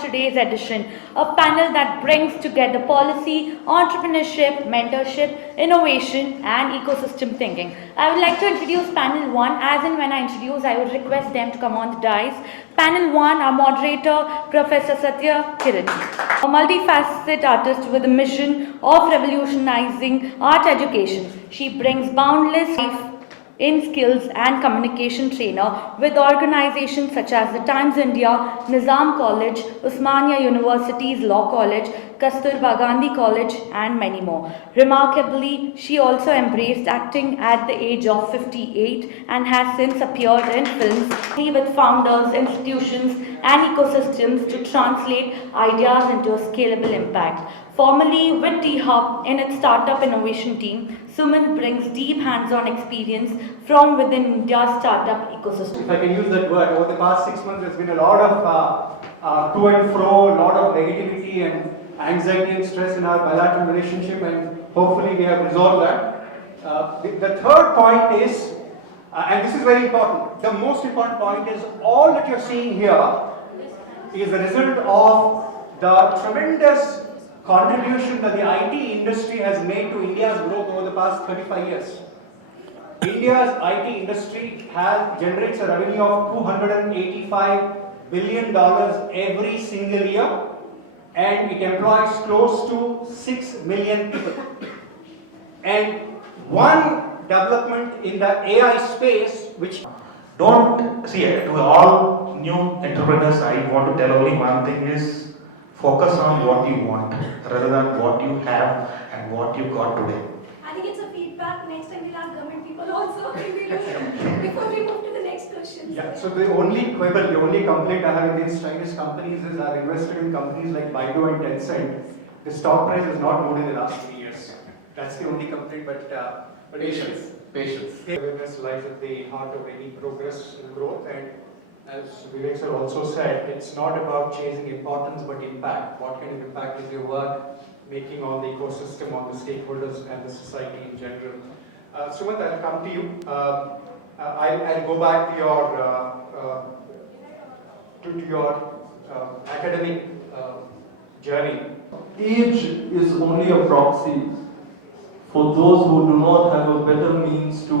Today's edition, a panel that brings together policy, entrepreneurship, mentorship, innovation, and ecosystem thinking. I would like to introduce panel 1. As in when I introduce, I would request them to come on the dais. Panel 1, our moderator, Professor Satya Kiran, a multifaceted artist with a mission of revolutionizing art education. She brings boundless life in skills and communication trainer with organizations such as the Times India, Nizam College, Osmania University's Law College, Kasturba Gandhi College, and many more. Remarkably, she also embraced acting at the age of 58 and has since appeared in films with founders, institutions, and ecosystems to translate ideas into a scalable impact. Formerly with T-Hub in its startup innovation team, Suman brings deep hands-on experience from within India's startup ecosystem. If I can use that word, over the past 6 months there's been a lot of to and fro, a lot of negativity and anxiety and stress in our bilateral relationship, and hopefully we have resolved that. The third point is, and this is very important, the most important point is all that you're seeing here is the result of the tremendous contribution that the IT industry has made to India's growth over the past 35 years. India's IT industry generates a revenue of $285 billion every single year, and it employs close to 6 million people. And one development in the AI space which don't see it. To all new entrepreneurs, I want to tell only one thing is focus on what you want rather than what you have and what you got today. I think it's a feedback. Next time we'll have government people also before we move to the next question. Yeah, so the only quibble, the only complaint I have against Chinese companies is I've invested in companies like Baidu and Tencent. The stock price has not moved in the last 3 years. That's the only complaint, but patience. Awareness lies at the heart of any progress and growth, and as Vivek sir also said, it's not about chasing importance but impact. What kind of impact is your work making on the ecosystem, on the stakeholders and the society in general? Sumant, I'll come to you. I'll go back to your academic journey. Age is only a proxy for those who do not have a better means to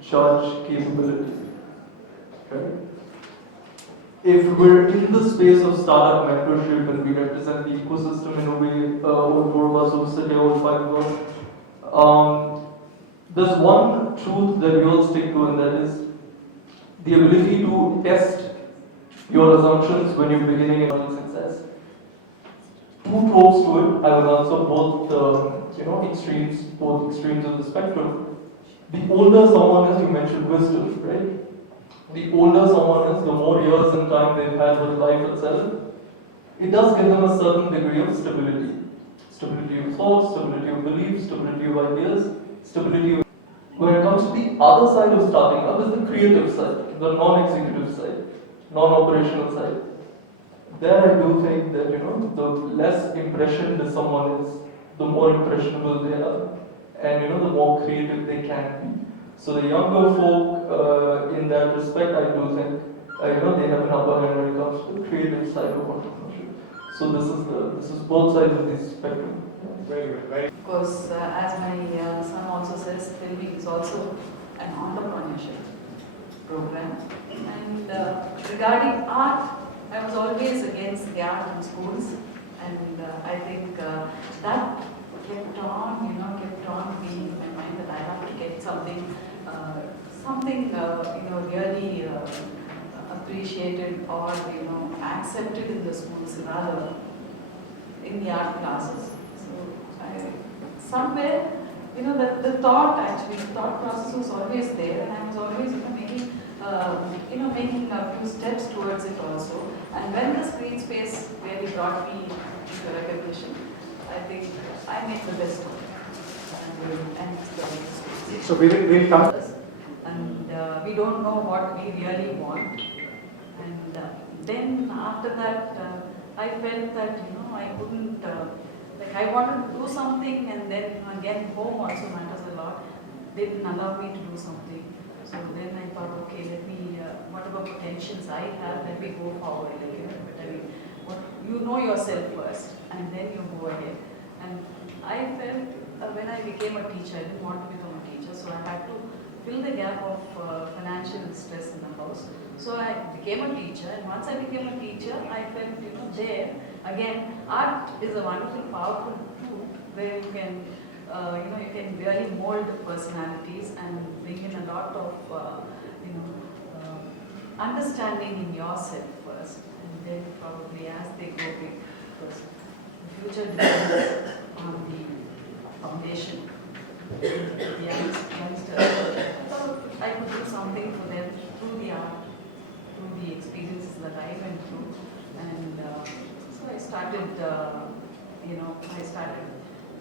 judge capability. Okay? If we're in the space of startup mentorship and we represent the ecosystem in a way, all four of us who sit here, all five of us, there's one truth that we all stick to, and that is the ability to test your assumptions when you're beginning in early success. Two tropes to it. I will answer both extremes of the spectrum. The older someone is, you mentioned wisdom, right? The older someone is, the more years in time they've had with life itself, it does give them a certain degree of stability. Stability of thought, stability of belief, stability of ideas, stability of... When it comes to the other side of starting up is the creative side, the non-executive side, non-operational side. There I do think that, the less impressioned someone is, the more impressionable they are, and the more creative they can be. So the younger folk, in that respect, I do think, they have an upper hand when it comes to the creative side of entrepreneurship. So this is both sides of the spectrum. Very good. Of course, as my son also says, filming is also an entrepreneurship program. And regarding art, I was always against the art in schools. And I think that kept on being in my mind that I have to get something really appreciated or accepted in the schools rather in the art classes. So somewhere the thought process was always there, and I was always making a few steps towards it also. And when the screen space really brought me into recognition, I think I made the best of it. And it's the space. So we'll come. And we don't know what we really want. And then after that, I felt that I couldn't. I wanted to do something, and then again home also matters a lot. They didn't allow me to do something. So then I thought, okay, let me, whatever potentials I have, let me go forward. You know yourself first, and then you go ahead. And I felt when I became a teacher, I didn't want to become a teacher, so I had to fill the gap of financial stress in the house. So I became a teacher, and once I became a teacher, I felt, there, again, art is a wonderful, powerful tool where you can really mold personalities and bring in a lot of, understanding in yourself first, and then probably as they grow big, because the future depends on the foundation. The youngsters, I thought I could do something for them through the art, through the experiences that I went through, and so I started,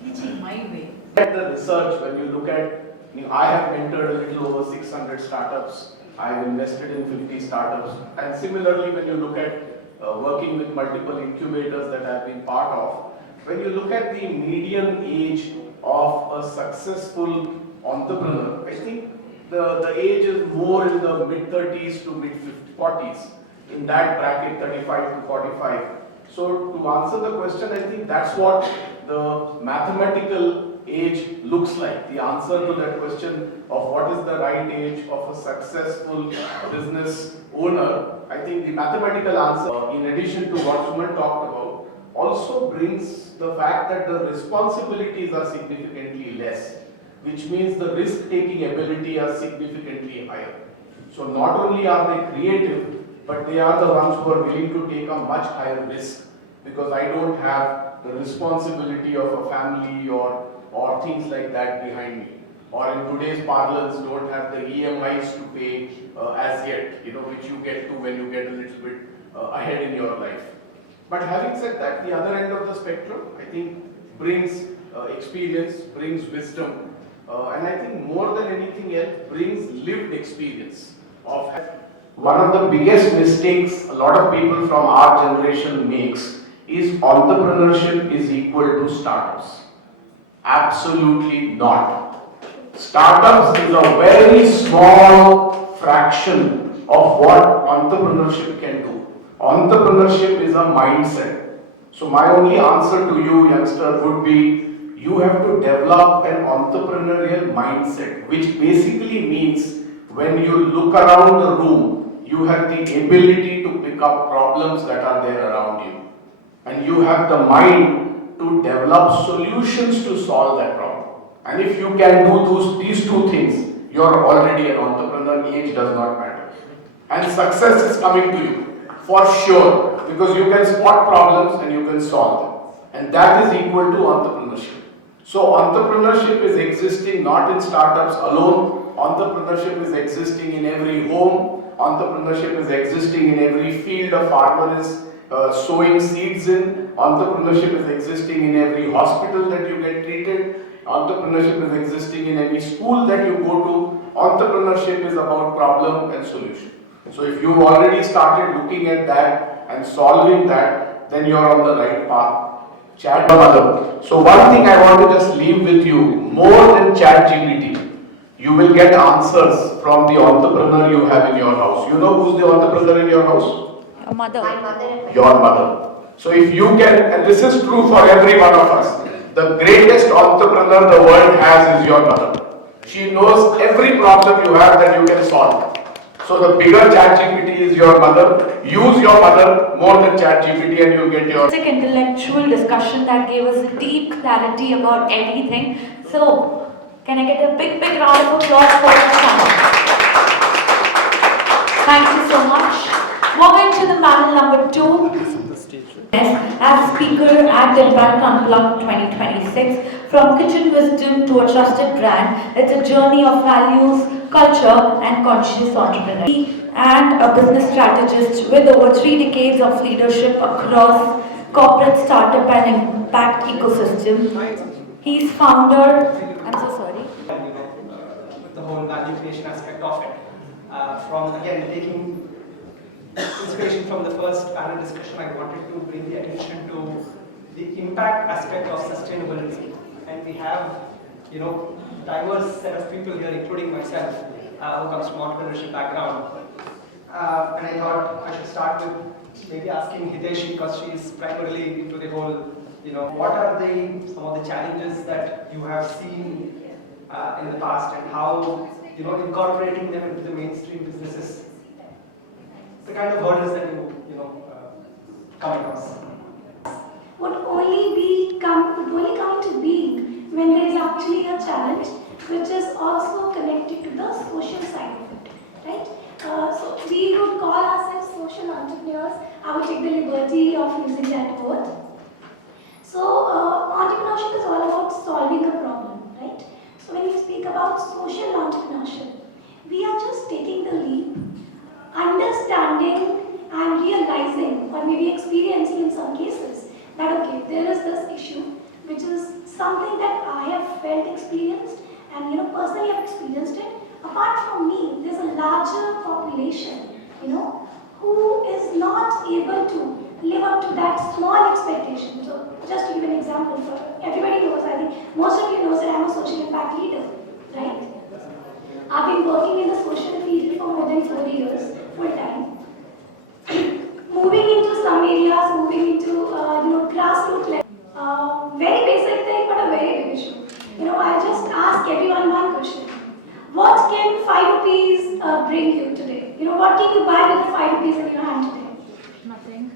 teaching my way. At the research, when you look at, I have mentored a little over 600 startups. I've invested in 50 startups. And similarly, when you look at working with multiple incubators that I've been part of, when you look at the median age of a successful entrepreneur, I think the age is more in the mid-30s to mid-40s. In that bracket, 35 to 45. So to answer the question, I think that's what the mathematical age looks like. The answer to that question of what is the right age of a successful business owner, I think the mathematical answer, in addition to what Suman talked about, also brings the fact that the responsibilities are significantly less, which means the risk-taking ability are significantly higher. So not only are they creative, but they are the ones who are willing to take a much higher risk, because I don't have the responsibility of a family or things like that behind me. Or in today's parlance, don't have the EMIs to pay as yet, which you get to when you get a little bit ahead in your life. But having said that, the other end of the spectrum, I think, brings experience, brings wisdom, and I think more than anything else, brings lived experience of. One of the biggest mistakes a lot of people from our generation makes is entrepreneurship is equal to startups. Absolutely not. Startups is a very small fraction of what entrepreneurship can do. Entrepreneurship is a mindset. So my only answer to you, youngster, would be you have to develop an entrepreneurial mindset, which basically means when you look around the room, you have the ability to pick up problems that are there around you. And you have the mind to develop solutions to solve that problem. And if you can do these two things, you are already an entrepreneur. Age does not matter. And success is coming to you, for sure, because you can spot problems and you can solve them. And that is equal to entrepreneurship. So entrepreneurship is existing not in startups alone. Entrepreneurship is existing in every home. Entrepreneurship is existing in every field a farmer is sowing seeds in. Entrepreneurship is existing in every hospital that you get treated. Entrepreneurship is existing in any school that you go to. Entrepreneurship is about problem and solution. So if you've already started looking at that and solving that, then you're on the right path. Chat mother. So one thing I want to just leave with you, more than ChatGPT, you will get answers from the entrepreneur you have in your house. You know who's the entrepreneur in your house? Your mother. My mother. Your mother. So if you can, and this is true for every one of us, the greatest entrepreneur the world has is your mother. She knows every problem you have that you can solve. So the bigger ChatGPT is your mother. Use your mother more than ChatGPT and you'll get your... Intellectual discussion that gave us deep clarity about everything. So, can I get a big round of applause for this panel? Thank you so much. Moving to the panel number 2. As speaker at Impact Unplugged 2026, from kitchen wisdom to a trusted brand, it's a journey of values, culture, and conscious entrepreneurship. And a business strategist with over 3 decades of leadership across corporate, startup, and impact ecosystem. He's founder. I'm so sorry. The whole value creation aspect of it. From again taking inspiration from the first panel discussion, I wanted to bring the attention to the impact aspect of sustainability. And we have, diverse set of people here, including myself, who comes from entrepreneurship background. And I thought I should start with maybe asking Hiteshi, because she is primarily into the whole, what are some of the challenges that you have seen in the past, and how, incorporating them into the mainstream businesses, the kind of hurdles that you come across. Would only come into being when there is actually a challenge which is also connected to the social side of it, right? So we would call ourselves social entrepreneurs. I would take the liberty of using that word. So entrepreneurship is all about solving a problem, right? So when we speak about social entrepreneurship, we are just taking the leap, understanding and realizing, or maybe experiencing in some cases, that okay, there is this issue which is something that I have felt experienced and personally have experienced it. Apart from me, there's a larger population, who is not able to live up to that small expectation. So just to give an example, for everybody knows, I think most of you know that I'm a social impact leader, right? I've been working in the social field for more than 4 years, full time. Moving into some areas, moving into grassroots level. Very basic thing, but a very big issue. I just ask everyone one question. What can 5 rupees bring you today? What can you buy with the 5 rupees in your hand today? Nothing.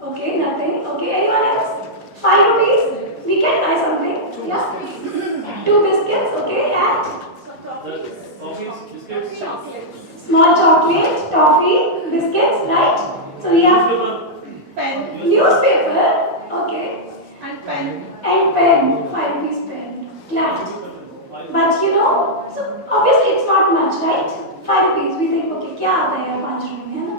Okay, nothing. Okay, anyone else? 5 rupees? We can buy something. Yeah? 2 biscuits, okay, and? Small chocolate, toffee, biscuits, right? So we have newspaper, okay, and pen. 5 rupees pen. Glad. But so obviously it's not much, right? 5 rupees. We think, okay, kya aata hai 5 rupees, hai na?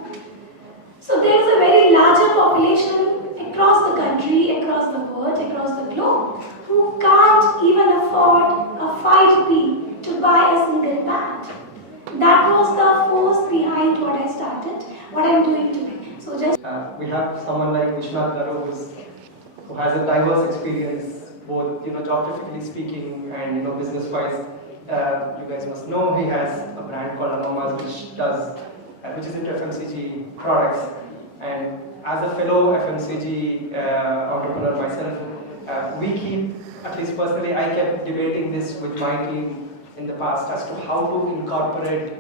So there is a very larger population across the country, across the world, across the globe, who can't even afford a 5 rupee to buy a single pad. That was the force behind what I started, what I'm doing today. So just We have someone like Vishnath Garu who has a diverse experience, both geographically speaking and business-wise. You guys must know he has a brand called Amamas, which is into FMCG products. And as a fellow FMCG entrepreneur myself, we keep, at least personally, I kept debating this with my team in the past as to how to incorporate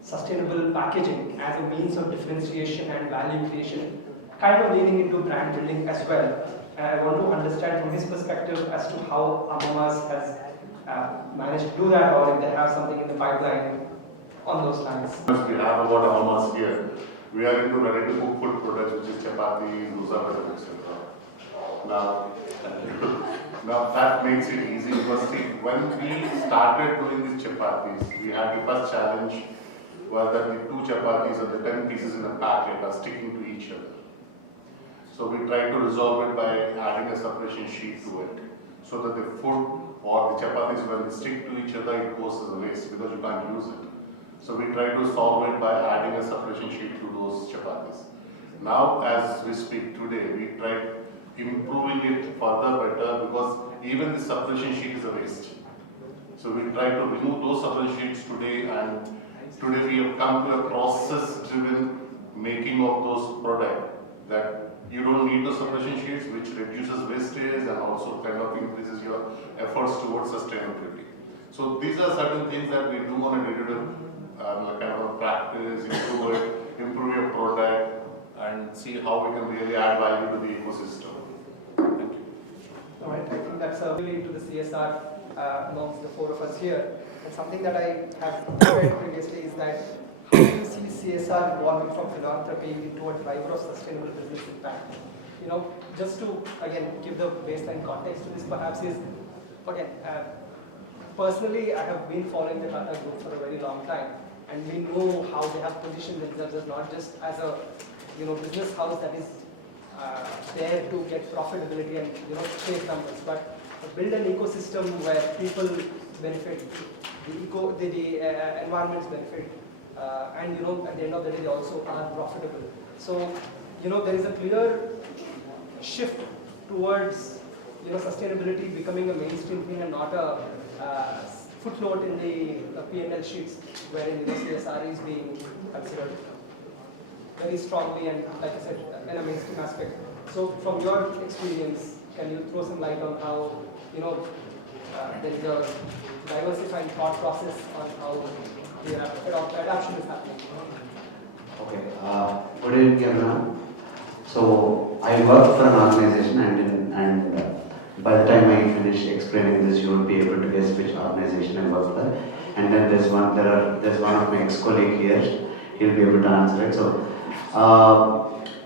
sustainable packaging as a means of differentiation and value creation, kind of leaning into brand building as well. I want to understand from his perspective as to how Amamas has managed to do that, or if they have something in the pipeline on those lines. We have about Amamas here. We are into ready-to-cook food products, which is chapati, dosa, butter, etc. Now that makes it easy because see, when we started doing these chapatis, we had the first challenge was that the 2 chapatis or the 10 pieces in a packet are sticking to each other. So we tried to resolve it by adding a separation sheet to it, so that the food or the chapatis, when they stick to each other, it goes as a waste because you can't use it. So we tried to solve it by adding a separation sheet to those chapatis. Now, as we speak today, we tried improving it further better because even the separation sheet is a waste. So we try to remove those separation sheets today, and today we have come to a process-driven making of those products that you don't need the separation sheets, which reduces wastage and also kind of increases your efforts towards sustainability. So these are certain things that we do on a day-to-day kind of a practice, improve your product, and see how we can really add value to the ecosystem. Thank you. All right, I think that's really into the CSR amongst the four of us here. And something that I have said previously is that how do you see CSR evolving from philanthropy into a driver of sustainable business impact? You know, just to again give the baseline context to this, perhaps is again. Personally, I have been following the Tata Group for a very long time, and we know how they have positioned themselves as not just as a business house that is there to get profitability and chase numbers, but build an ecosystem where people benefit, the environments benefit, and at the end of the day they also are profitable. So there is a clear shift towards sustainability becoming a mainstream thing and not a footnote in the P&L sheets, wherein CSR is being considered very strongly and, like I said, in a mainstream aspect. So, from your experience, can you throw some light on how there is a diversified thought process on how the adoption is happening? Okay. Good evening, everyone. So I work for an organization, and by the time I finish explaining this, you will be able to guess which organization I work for. And then there's one of my ex-colleague here. He'll be able to answer it. So,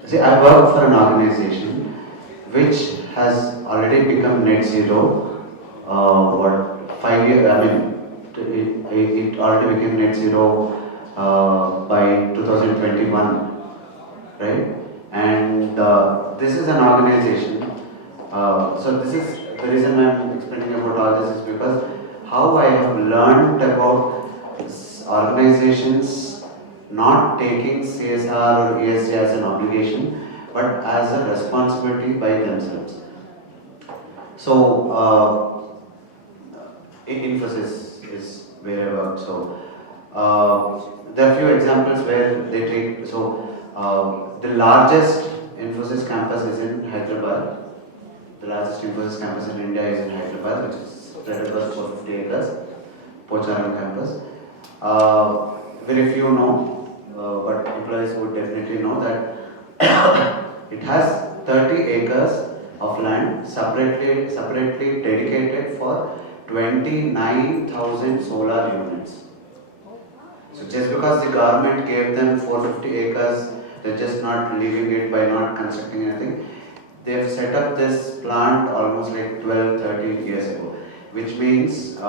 see, I work for an organization which has already become net zero. 5 years? I mean, it already became net zero by 2021, right? And this is an organization. So this is the reason I'm explaining about all this is because how I have learned about organizations not taking CSR or ESG as an obligation, but as a responsibility by themselves. So Infosys is where I work. So there are few examples where they take. So the largest Infosys campus is in Hyderabad. The largest Infosys campus in India is in Hyderabad, which is spread across 450 acres, Pocharam campus. Very few know, but employees would definitely know that it has 30 acres of land separately dedicated for 29,000 solar units. So just because the government gave them 450 acres, they're just not leaving it by not constructing anything. They've set up this plant almost like 12, 13 years ago, which means to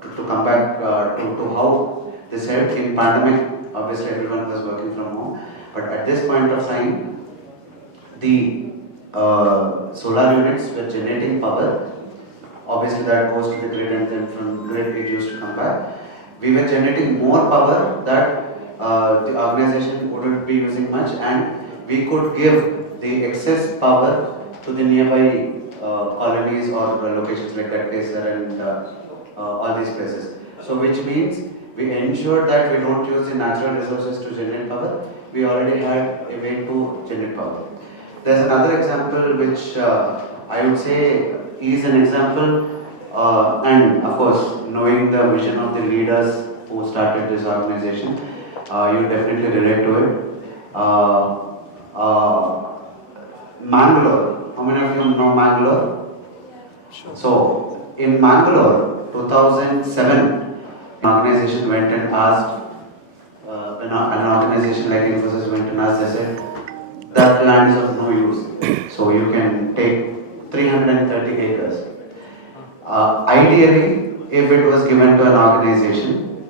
come back to how this helped in pandemic. Obviously, everyone was working from home, but at this point of time, the solar units were generating power. Obviously, that goes to the grid, and then from grid it used to come back. We were generating more power that the organization wouldn't be using much, and we could give the excess power to the nearby colonies or locations like that place and all these places. So which means we ensured that we don't use the natural resources to generate power. We already had a way to generate power. There's another example which I would say is an example, and of course knowing the vision of the leaders who started this organization, you definitely relate to it. Mangalore. How many of you know Mangalore? Sure. So, in Mangalore, 2007, an organization went and asked, an organization like Infosys went and asked, they said, that land is of no use, so you can take 330 acres. Ideally, if it was given to an organization,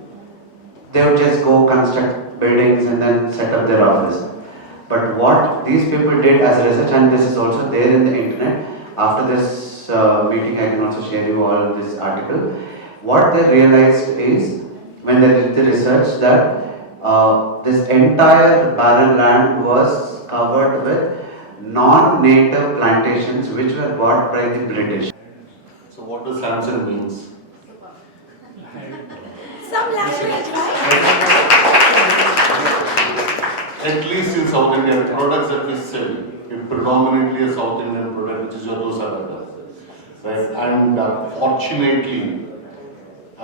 they would just go construct buildings and then set up their office. But what these people did as research, and this is also there in the internet, after this meeting I can also share you all this article. What they realized is, when they did the research, that this entire barren land was covered with non-native plantations which were bought by the British. So what does Samson means? Some language, right? At least in South India, the products that we sell is predominantly a South Indian product, which is your dosa batter, right? And fortunately,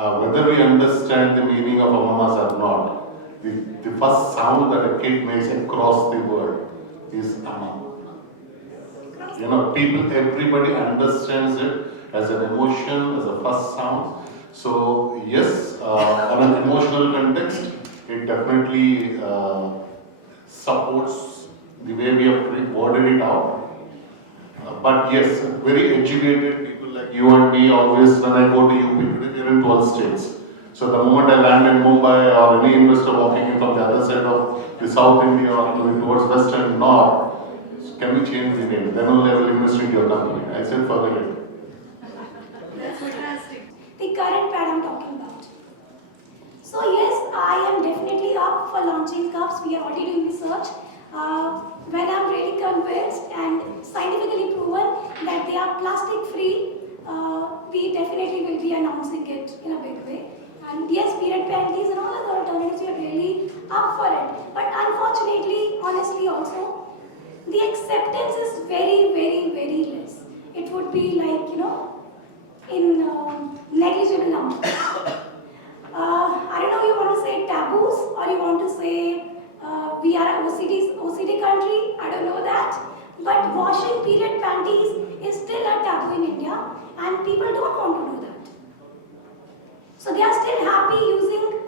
whether we understand the meaning of amamas or not, the first sound that a kid makes across the world is ama. You know, everybody understands it as an emotion, as a first sound. So yes, on an emotional context, it definitely supports the way we have worded it out. But yes, very educated people like you and me always, when I go to UP, we are in 12 states. So the moment I land in Mumbai or any investor walking in from the other side of the South India or going towards West and North, can we change the name? Then only I will invest in your company. I said, forget it. That's fantastic. The current pad I'm talking about. So yes, I am definitely up for launching cups. We are already doing research. When I'm really convinced and scientifically proven that they are plastic free, we definitely will be announcing it in a big way. And yes, period panties and all other alternatives, we are really up for it. But unfortunately, honestly also, the acceptance is very, very, very less. It would be like, in negligible numbers. I don't know, you want to say taboos or you want to say we are an OCD country, I don't know that. But washing period panties is still a taboo in India and people don't want to do that. So they are still happy using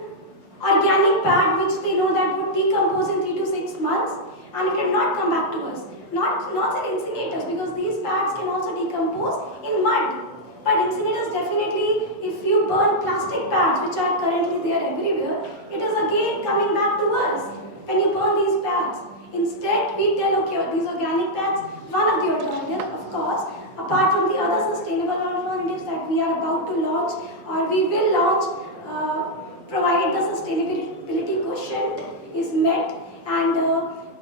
organic pad which they know that would decompose in 3 to 6 months and it cannot come back to us. Not in incinerators because these pads can also decompose in mud. But incinerators definitely, if you burn plastic pads which are currently there everywhere, it is again coming back to us when you burn these pads. Instead, we tell, okay, these organic pads, one of the alternatives, of course, apart from the other sustainable alternatives that we are about to launch or we will launch, provided the sustainability quotient is met and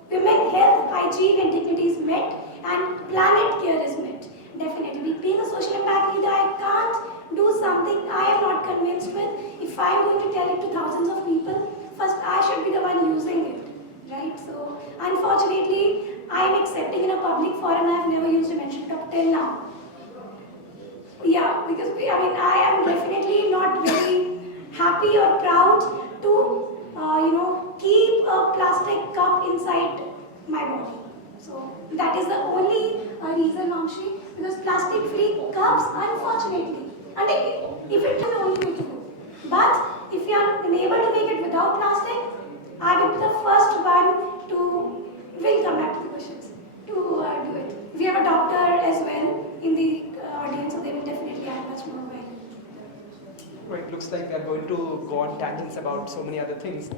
women health, hygiene and dignity is met and planet care is met. Definitely. Being a social impact leader, I can't do something I am not convinced with. If I am going to tell it to thousands of people, first I should be the one using it. Right? So, unfortunately, I am accepting in a public forum. I have never used a mention cup till now. Yeah, because I am definitely not very happy or proud to, keep a plastic cup inside my body. So that is the only reason, Mamshi, because plastic-free cups, unfortunately, and if it is the only way to go. But if you are unable to make it without plastic, I will be the first one to. We'll come back to the questions to do it. We have a doctor as well in the audience, so they will definitely add much more value. Right, looks like we are going to go on tangents about so many other things.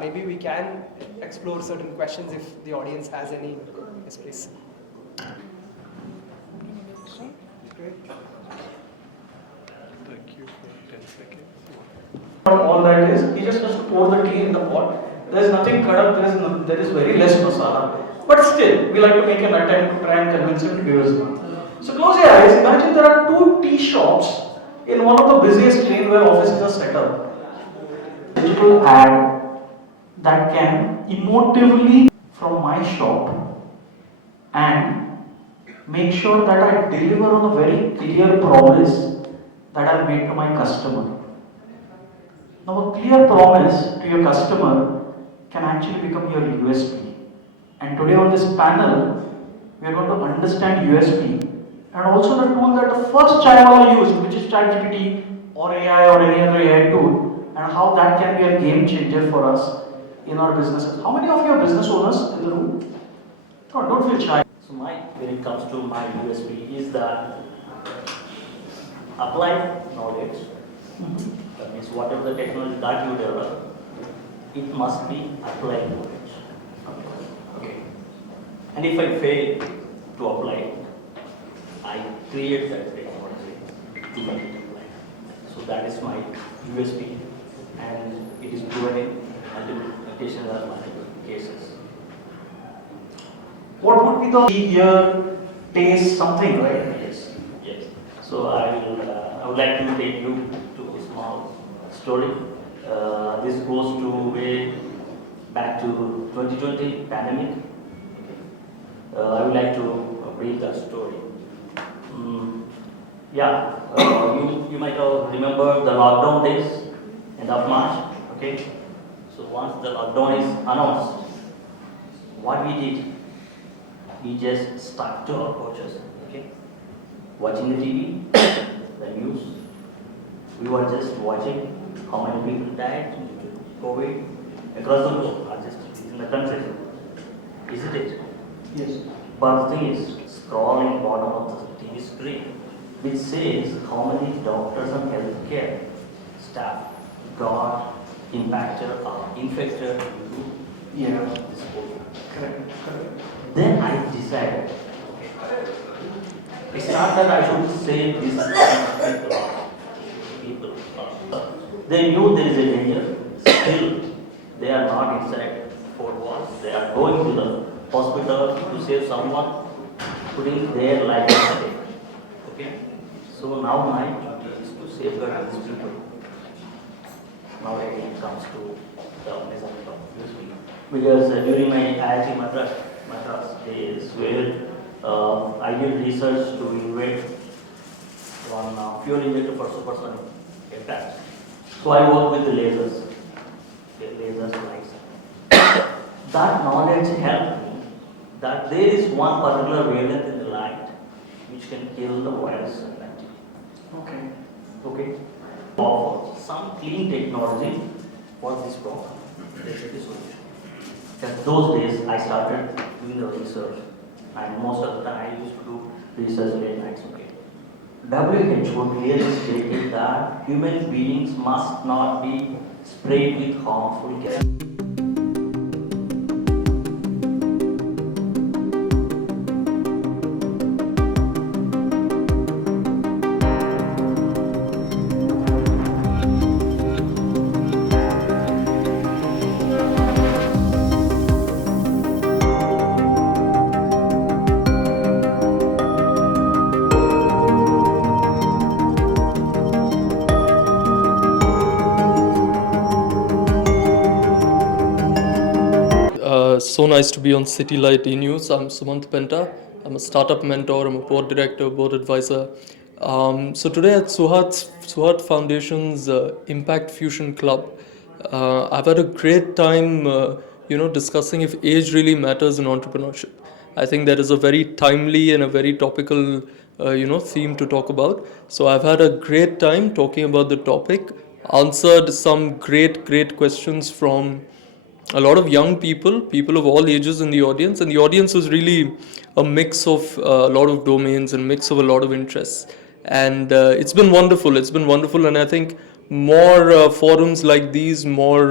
Maybe we can explore certain questions if the audience has any. Yes, please. Great. Thank you for 10 seconds. All that is, he just has to pour the tea in the pot. There is nothing kadak, there is very less masala. But still, we like to make an attempt to try and convince him to give us one. So close your eyes, imagine there are 2 tea shops in one of the busiest lane where offices are set up. Digital ad that can emotively from my shop and make sure that I deliver on a very clear promise that I made to my customer. Now, a clear promise to your customer can actually become your USP. And today on this panel, we are going to understand USP and also the tool that the first child used, which is ChatGPT or AI or any other AI tool, and how that can be a game changer for us in our businesses. How many of you are business owners in the room? Don't feel shy. So when it comes to my USP is that applied knowledge, that means whatever the technology that you develop, it must be applied knowledge. Okay. And if I fail to apply it, I create that technology to make it applied. So that is my USP and it is proven in multiple applications or multiple cases. What would be the here, taste, something, right? Yes, yes. So I would like to take you to a small story. This goes to way back to 2020 pandemic. I would like to read that story. Yeah, you might have remember the lockdown days, end of March, okay? So once the lockdown is announced, what we did, we just stuck to our coaches, okay? Watching the TV, the news, we were just watching how many people died due to COVID across the globe, not just within the country. Isn't it? Yes. But the thing is, scrolling bottom of the TV screen, which says how many doctors and healthcare staff got impacted or infected due Yeah. to this COVID. Correct. Then I decided, it's not that I should say this people. They knew there is a danger, still they are not inside four walls. They are going to the hospital to save someone, putting their life at stake. Okay? So now my duty is to safeguard these people. Now again it comes to the measurement of this week. Because during my IIT Madras days, where I did research to invent one fuel injector for supersonic aircraft. So I work with the lasers, lights. That knowledge helped me that there is one particular wavelength in the light which can kill the virus and bacteria. Okay. Offer some clean technology for this problem. There should be solution. At those days, I started doing the research, and most of the time I used to do research late nights. Okay. WHO clearly stated that human beings must not be sprayed with harmful chemicals. So nice to be on City Light E-News. I'm Sumanth Penta. I'm a startup mentor. I'm a board director, board advisor. So today at Suharth Foundation's Impact Fusion Club, I've had a great time, discussing if age really matters in entrepreneurship. I think that is a very timely and a very topical, theme to talk about. So I've had a great time talking about the topic, answered some great questions from a lot of young people of all ages in the audience, and the audience was really a mix of a lot of domains and mix of a lot of interests. And it's been wonderful, and I think more forums like these, more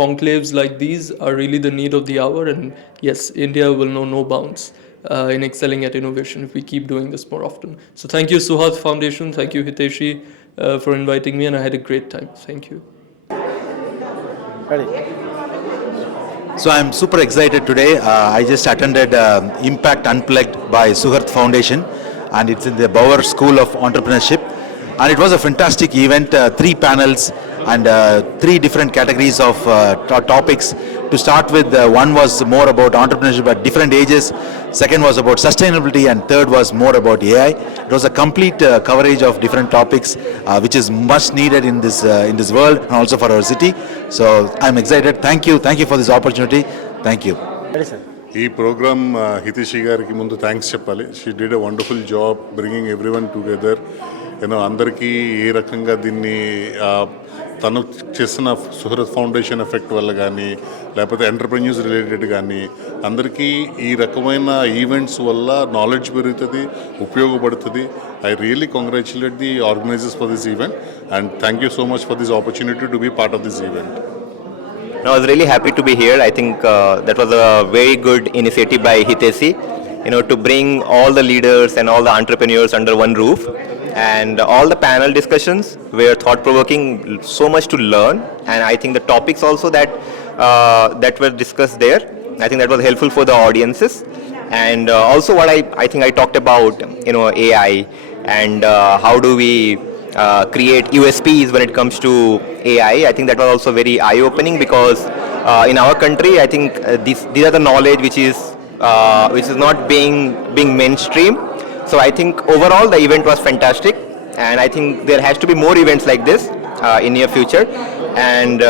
conclaves like these are really the need of the hour. And yes, India will know no bounds in excelling at innovation if we keep doing this more often. So thank you, Suharth Foundation. Thank you, Hiteshi, for inviting me, and I had a great time. Thank you. So I'm super excited today. I just attended Impact Unplugged by Suharth Foundation, and it's in the Bauer School of Entrepreneurship. And it was a fantastic event, 3 panels and 3 different categories of topics. To start with, one was more about entrepreneurship at different ages, second was about sustainability, and third was more about AI. It was a complete coverage of different topics, which is much needed in this world and also for our city. So I'm excited. Thank you for this opportunity. Thank you. ఈ programme హితేషి గారికి ముందు thanks చెప్పాలి. She did a wonderful job bringing everyone together. అందరికీ ఏ రకంగా దీన్ని తను చేసిన సుహరత్ foundation effect వల్ల కానీ లేకపోతే ఎంటర్ప్రెన్యూర్స్ రిలేటెడ్ కానీ అందరికీ ఈ రకమైన ఈవెంట్స్ వల్ల నాలెడ్జ్ పెరుగుతుంది, ఉపయోగపడుతుంది. I really congratulate the organisers for this event and thank you so much for this opportunity to be part of this event. I was really happy to be here. I think that was a very good initiative by Hiteshi, to bring all the leaders and all the entrepreneurs under one roof. And all the panel discussions were thought-provoking, so much to learn. And I think the topics also that were discussed there, I think that was helpful for the audiences. And also what I think I talked about, AI and how do we create USPs when it comes to AI. I think that was also very eye-opening because in our country, I think these are the knowledge which is not being mainstream. So I think overall the event was fantastic, and I think there has to be more events like this in near future, and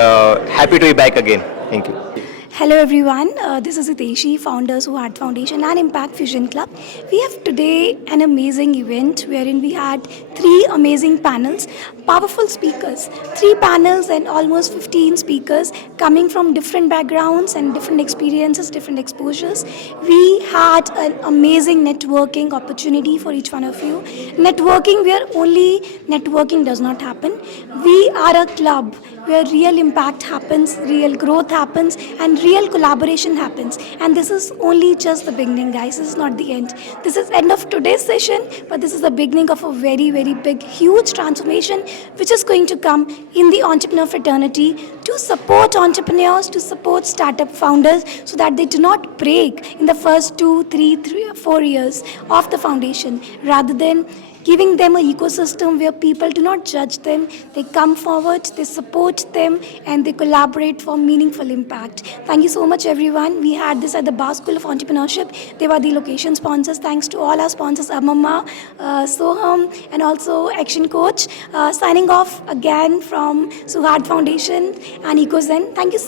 happy to be back again. Thank you. Hello everyone, this is Hiteshi, founder Suharth Foundation and Impact Fusion Club. We have today an amazing event wherein we had 3 amazing panels, powerful speakers, 3 panels and almost 15 speakers coming from different backgrounds and different experiences, different exposures. We had an amazing networking opportunity for each one of you. Networking where only networking does not happen. We are a club where real impact happens, real growth happens, and real collaboration happens. And this is only just the beginning, guys. This is not the end. This is end of today's session, but this is the beginning of a very, very big, huge transformation which is going to come in the entrepreneur fraternity to support entrepreneurs, to support startup founders so that they do not break in the first 2, 3, 4 years of the foundation, rather than giving them an ecosystem where people do not judge them, they come forward, they support them, and they collaborate for meaningful impact. Thank you so much, everyone. We had this at the Bar School of Entrepreneurship. They were the location sponsors. Thanks to all our sponsors, Amama, Soham, and also Action Coach. Signing off again from Suharth Foundation and EcoZen. Thank you so